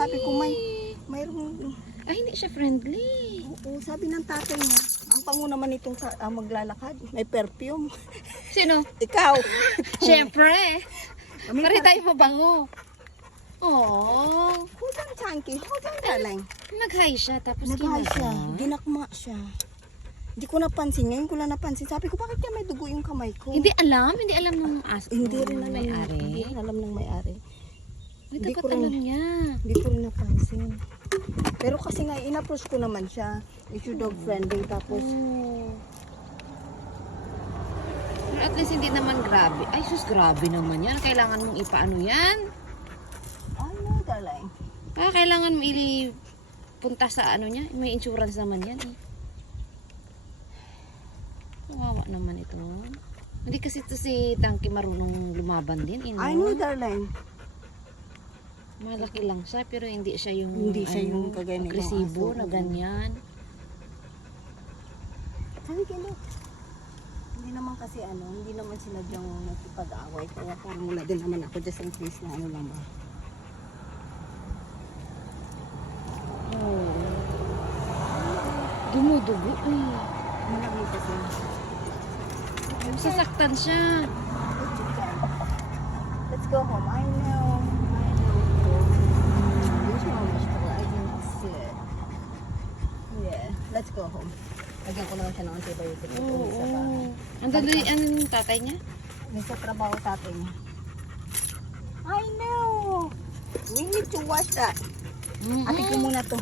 sabi ko mayroong... Ay, hindi siya friendly. Oo, sabi ng tatay niya. Ang pango naman itong maglalakad. May perfume. Sino? Ikaw. Siyempre. Kami Pare tayo mabango. Oh, Hold on, Chunky. Hold on, darling. nag-hi siya tapos Nag-hi siya. kinagat. Dinakma siya. Hindi ko napansin. Ngayon ko lang napansin. Sabi ko, bakit kaya may dugo yung kamay ko? Hindi alam ng Hindi rin alam may-ari. Hindi rin alam ng may-ari. Uy, Hindi dapat ko rin- alam niya. Hindi ko rin napansin. Pero kasi nga, in-approach ko naman siya. Issue dog friendly. Tapos, Oh. Pero at least hindi naman grabe. Ay, sus, grabe naman yan. Kailangan mong ipaano yan. ano, darling? Kailangan mo punta sa ano niya. May insurance naman yan eh. Kawawa naman ito. Hindi kasi ito si Tangki marunong lumaban din. I know, darling. Malaki lang siya pero hindi siya yung Yung kagaya ng agresibo aso. na ganyan. Sabi ko, look. Hindi naman kasi hindi naman sinadyang nakipag-away. Kaya formula din naman ako just in case na lang ba. Oh. Dumudugo eh. Malaki kasi. Sasaktan siya. Let's go home. I know. There's no much trouble. I can sit. Yeah. Let's go home. Lagyan ko naman siya ng antibiotic. Oo. Sa bahay. Anong tatay niya? May sa trabaho tatay niya. I know. We need to watch that. Ate ko muna to.